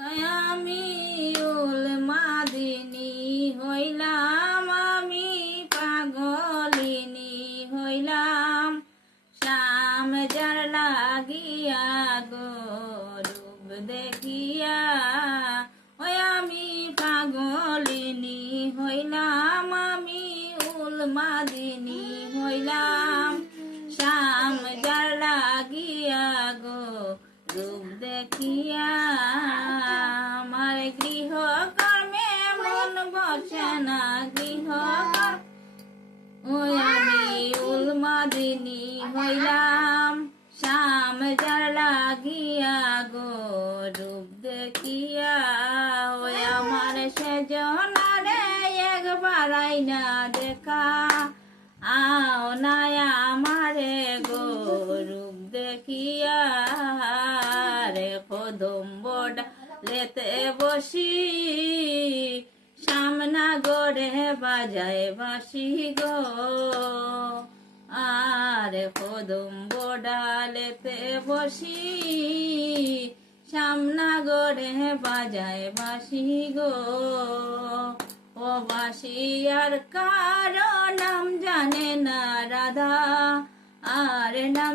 আমি উলমাদিনী হইলাম, আমি পাগলিনী হইলাম, শ্যাম যার লাগিয়া গো রূপ দেখিয়া। ওই আমি পাগলিনী হইলাম, আমি উলমাদিনী হইলাম, শ্যাম যার লাগিয়া গো রূপ দেখিয়া। আমার গৃহ কর্মে মন বসে না, গৃহ ওই আমি উলমাদিনী হইলাম, শ্যাম যার লাগিয়া গো রূপ দেখিয়া। ওই আমার সেজনারে একবার আইনা দেখা, আও না আমারে গো রূপ দেখিয়া। রে কদম্ব ডালেতে বসি, সামনা গড়ে বাজায় বাঁশি গো। আরে কদম্ব ডালেতে বসি, সামনা গড়ে বাজায় বাঁশি গো। ও বাঁশি আর কারো নাম জানে না রাধা, আর নাম